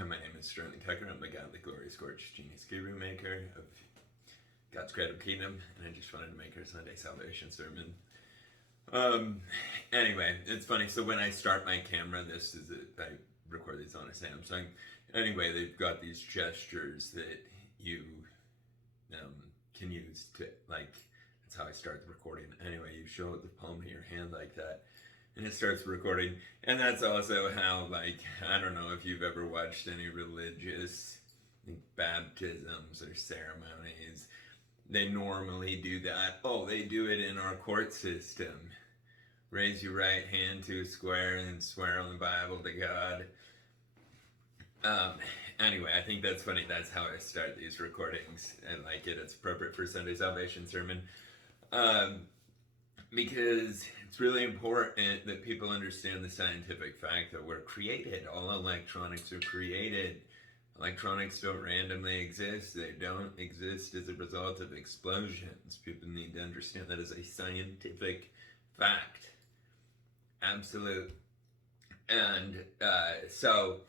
Hi, my name is Sterling Tucker. I'm the godly, glorious, gorgeous, genius guru maker of God's KRATOM kingdom, and I just wanted to make our Sunday salvation sermon. Anyway, it's funny. So when I start my camera, I record these on a Samsung. Anyway, they've got these gestures that you can use to, like, that's how I start the recording. Anyway, you show the palm of your hand like that, and it starts recording. And that's also how, like, I don't know if you've ever watched any religious baptisms or ceremonies. They normally do that. Oh, they do it in our court system. Raise your right hand to a square and swear on the Bible to God. Anyway, I think that's funny. That's how I start these recordings. I like it. It's appropriate for Sunday salvation sermon. Because it's really important that people understand the scientific fact that we're created. All electronics are created. Electronics don't randomly exist. They don't exist as a result of explosions. People need to understand that as a scientific fact. Absolute. And so,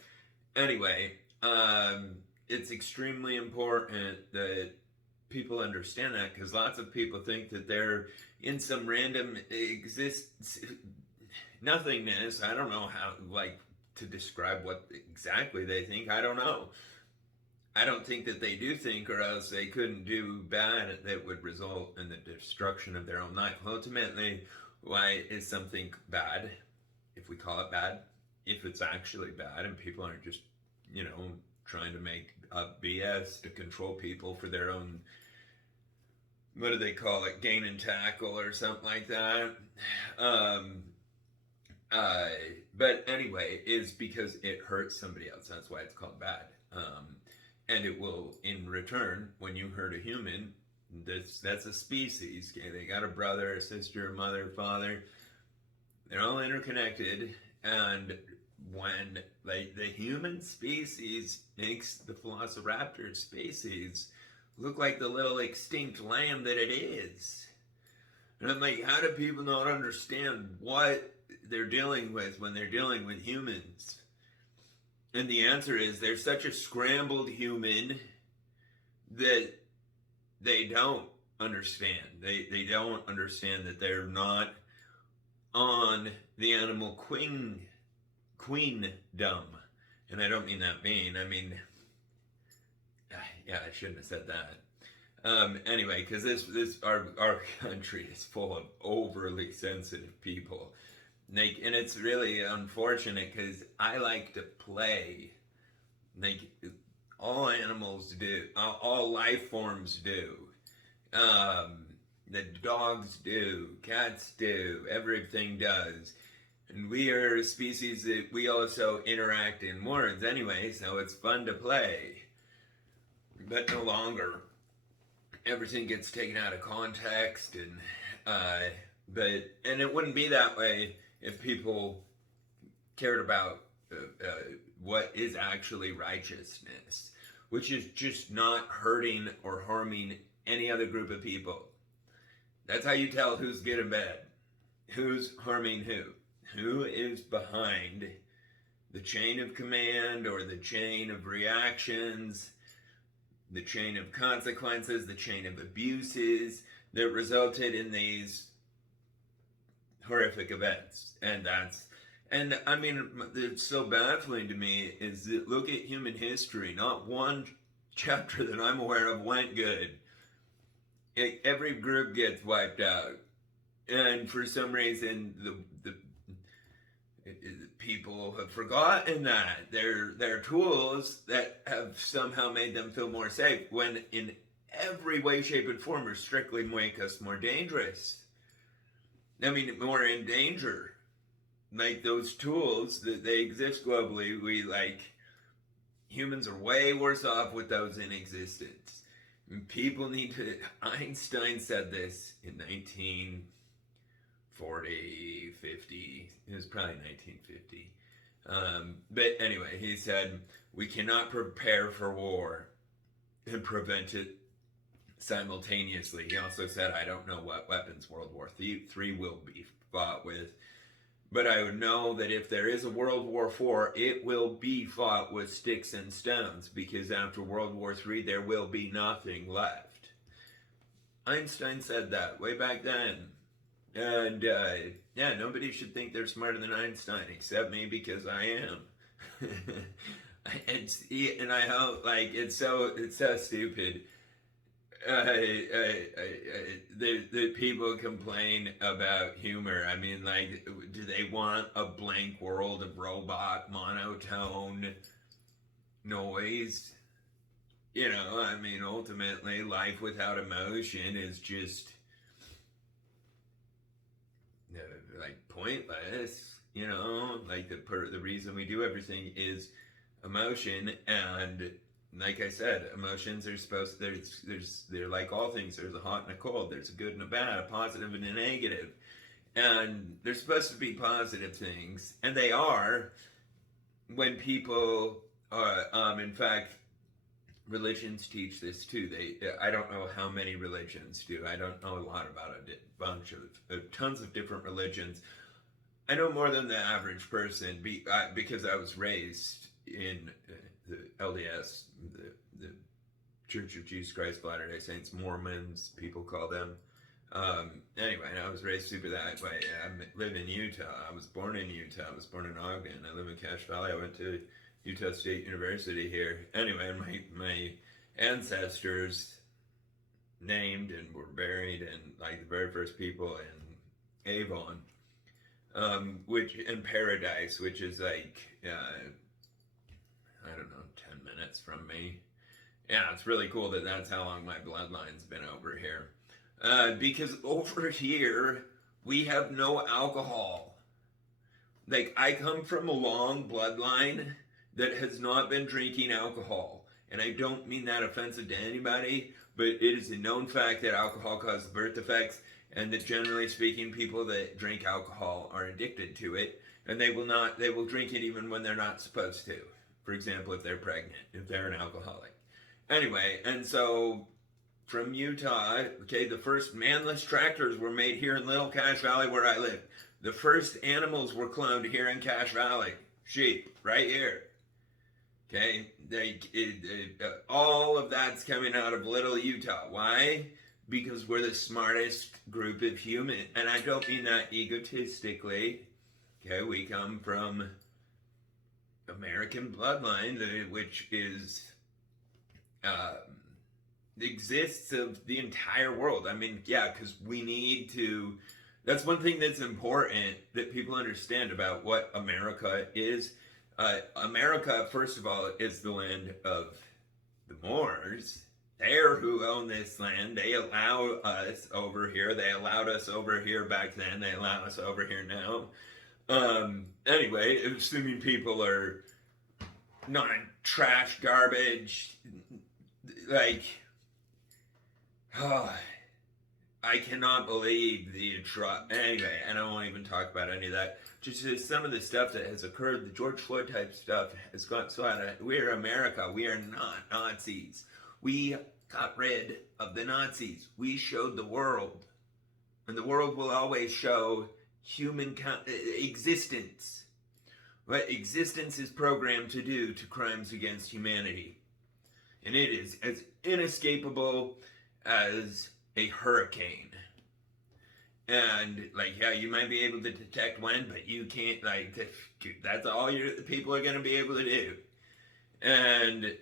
anyway, it's extremely important that people understand that, because lots of people think that they're in some random nothingness. I don't know how, to describe what exactly they think. I don't know. I don't think that they do think, or else they couldn't do bad that would result in the destruction of their own life. Ultimately, why is something bad, if we call it bad, if it's actually bad and people aren't just, trying to make up BS to control people for their own, what do they call it, gain and tackle or something like that. But anyway, is because it hurts somebody else. That's why it's called bad. And it will, in return, when you hurt a human, that's a species. Okay? They got a brother, a sister, a mother, father. They're all interconnected. And when the human species makes the velociraptor species look like the little extinct lamb that it is. And I'm like, how do people not understand what they're dealing with when they're dealing with humans? And the answer is they're such a scrambled human that they don't understand. They don't understand that they're not on the animal queendom. And I don't mean that mean. I mean, yeah, I shouldn't have said that. Anyway, because our country is full of overly sensitive people. And it's really unfortunate, because I like to play. All animals do. All life forms do. The dogs do. Cats do. Everything does. And we are a species that we also interact in words anyway, so it's fun to play. But no longer. Everything gets taken out of context, and it wouldn't be that way if people cared about what is actually righteousness, which is just not hurting or harming any other group of people. That's how you tell who's good and bad, who's harming who is behind the chain of command or the chain of reactions, the chain of consequences, the chain of abuses that resulted in these horrific events. And I mean, it's so baffling to me is that, look at human history. Not one chapter that I'm aware of went good. Every group gets wiped out. And for some reason, the people have forgotten that they're tools that have somehow made them feel more safe, when in every way, shape, and form are strictly make us more dangerous. I mean, more in danger. Like those tools, that they exist globally, humans are way worse off with those in existence. And people need to, Einstein said this in 1940, 50, it was probably 1950. But anyway, he said, we cannot prepare for war and prevent it simultaneously. He also said, I don't know what weapons World War III will be fought with, But I would know that if there is a World War IV, it will be fought with sticks and stones, because after World War III, there will be nothing left. Einstein said that way back then. And yeah, nobody should think they're smarter than Einstein except me, because I am. And I hope, like, it's so stupid. The people complain about humor. I mean, like, do they want a blank world of robot monotone noise? You know, I mean, ultimately, life without emotion is just like pointless. You know, like the reason we do everything is emotion. And like I said, emotions are supposed to, they're like all things. There's a hot and a cold. There's a good and a bad, a positive and a negative. And they're supposed to be positive things, and they are, when people in fact, religions teach this too. I don't know how many religions do. I don't know a lot about a bunch of tons of different religions. I know more than the average person because I was raised in the LDS, the Church of Jesus Christ of Latter-day Saints, Mormons, people call them. Anyway, I was raised super that way. I live in Utah. I was born in Utah. I was born in Ogden. I live in Cache Valley. I went to Utah State University here. Anyway, my ancestors named and were buried in, like, the very first people in Avon, which in Paradise, which is like I don't know, 10 minutes from me. Yeah, it's really cool that that's how long my bloodline's been over here. Because over here we have no alcohol. Like, I come from a long bloodline that has not been drinking alcohol. And I don't mean that offensive to anybody, but it is a known fact that alcohol causes birth defects, and that generally speaking, people that drink alcohol are addicted to it, and they will drink it even when they're not supposed to. For example, if they're pregnant, if they're an alcoholic. Anyway, and so from Utah, okay, the first manless tractors were made here in Little Cache Valley where I live. The first animals were cloned here in Cache Valley. Sheep, right here. Okay, all of that's coming out of Little Utah. Why? Because we're the smartest group of humans. And I don't mean that egotistically. Okay, we come from American bloodline, which is exists of the entire world. I mean, yeah, because we need to. That's one thing that's important that people understand about what America is. America, first of all, is the land of the Moors. They're who own this land. They allow us over here. They allowed us over here back then. They allow us over here now. Anyway, assuming people are not trash, garbage, like, oh, I cannot believe the anyway, and I won't even talk about any of that. Just some of the stuff that has occurred, the George Floyd type stuff has gone so out of. We're America. We are not Nazis. We got rid of the Nazis. We showed the world, and the world will always show human existence. What existence is programmed to do to crimes against humanity. And it is as inescapable as a hurricane. And, like, yeah, you might be able to detect when, but you can't, like, that's all people are going to be able to do. And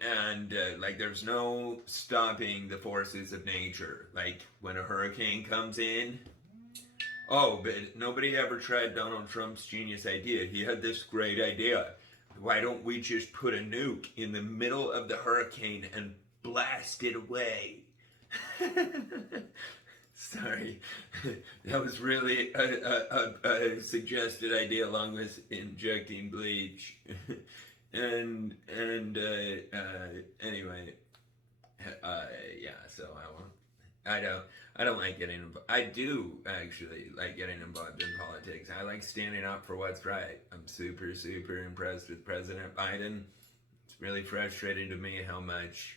like, there's no stopping the forces of nature. Like, when a hurricane comes in, oh, but nobody ever tried Donald Trump's genius idea. He had this great idea. Why don't we just put a nuke in the middle of the hurricane and blast it away? Sorry, that was really a suggested idea, along with injecting bleach. and anyway, yeah. So I don't like getting involved. I do actually like getting involved in politics. I like standing up for what's right. I'm super impressed with President Biden. It's really frustrating to me how much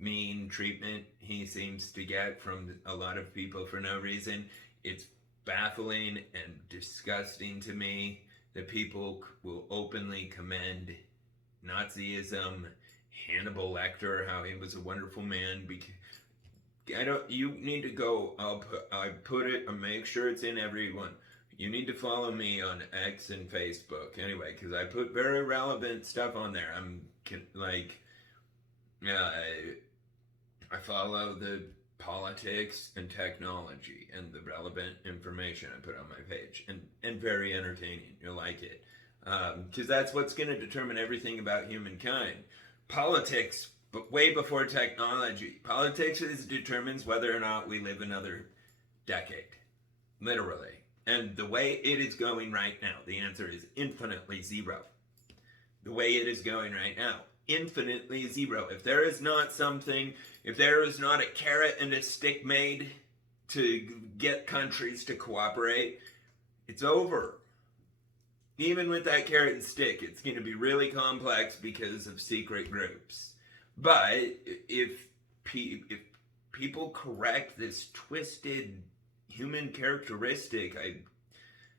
mean treatment he seems to get from a lot of people for no reason. It's baffling and disgusting to me that people will openly commend Nazism, Hannibal Lecter, how he was a wonderful man. You need to go, I put it, I make sure it's in everyone. You need to follow me on X and Facebook anyway, because I put very relevant stuff on there. I follow the politics and technology and the relevant information I put on my page, and very entertaining. You'll like it, because that's what's going to determine everything about humankind. Politics, but way before technology. Politics determines whether or not we live another decade, literally. And the way it is going right now, the answer is infinitely zero. The way it is going right now, infinitely zero. If there is not a carrot and a stick made to get countries to cooperate, it's over. Even with that carrot and stick, it's going to be really complex because of secret groups. But if people correct this twisted human characteristic,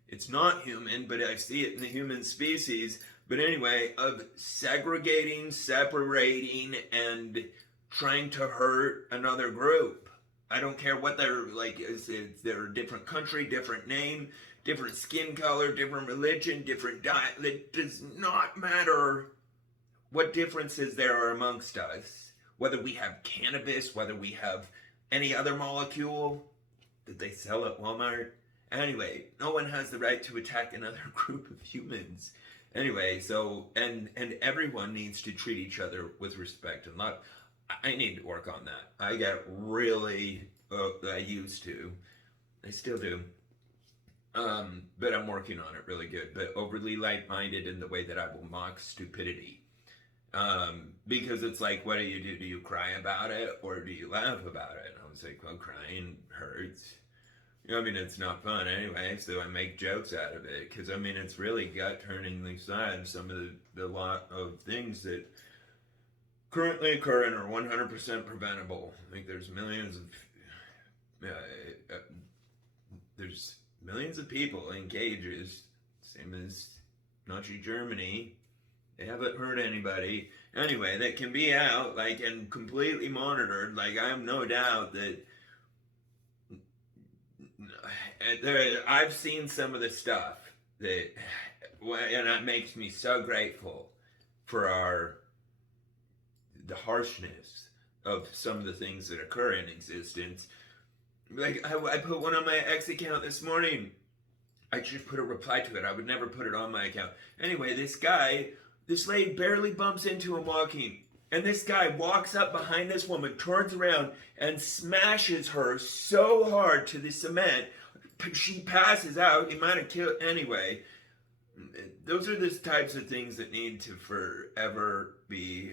it's not human, but I see it in the human species, but anyway, of segregating, separating, and trying to hurt another group. I don't care what they're like, is they're a different country, different name, different skin color, different religion, different diet. It does not matter what differences there are amongst us. Whether we have cannabis, whether we have any other molecule that they sell at Walmart. Anyway, no one has the right to attack another group of humans. Anyway, so, and everyone needs to treat each other with respect and love. I need to work on that. I get really, I used to, I still do. But I'm working on it really good. But overly light-minded in the way that I will mock stupidity. Because it's like, what do? Do you cry about it or do you laugh about it? And I was like, well, crying hurts. I mean, it's not fun anyway, so I make jokes out of it. Because, I mean, it's really gut-turningly sad, some of the lot of things that currently occur and are 100% preventable. I think there's millions of people in cages, same as Nazi Germany. They haven't hurt anybody. Anyway, that can be out, like, and completely monitored. Like, I have no doubt that I've seen some of the stuff that, and that makes me so grateful for the harshness of some of the things that occur in existence. Like, I put one on my X account this morning. I just put a reply to it. I would never put it on my account. Anyway, this lady barely bumps into him walking. And this guy walks up behind this woman, turns around, and smashes her so hard to the cement, she passes out. He might have killed anyway. Those are the types of things that need to forever be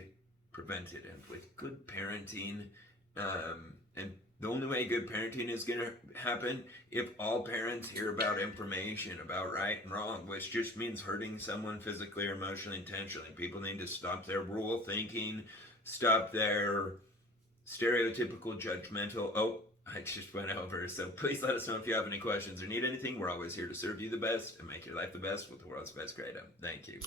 prevented. And with good parenting, and the only way good parenting is going to happen if all parents hear about information about right and wrong, which just means hurting someone physically or emotionally intentionally. People need to stop their rule thinking, stop their stereotypical judgmental, I just went over. So please let us know if you have any questions or need anything. We're always here to serve you the best and make your life the best with the world's best KRATOM. Thank you.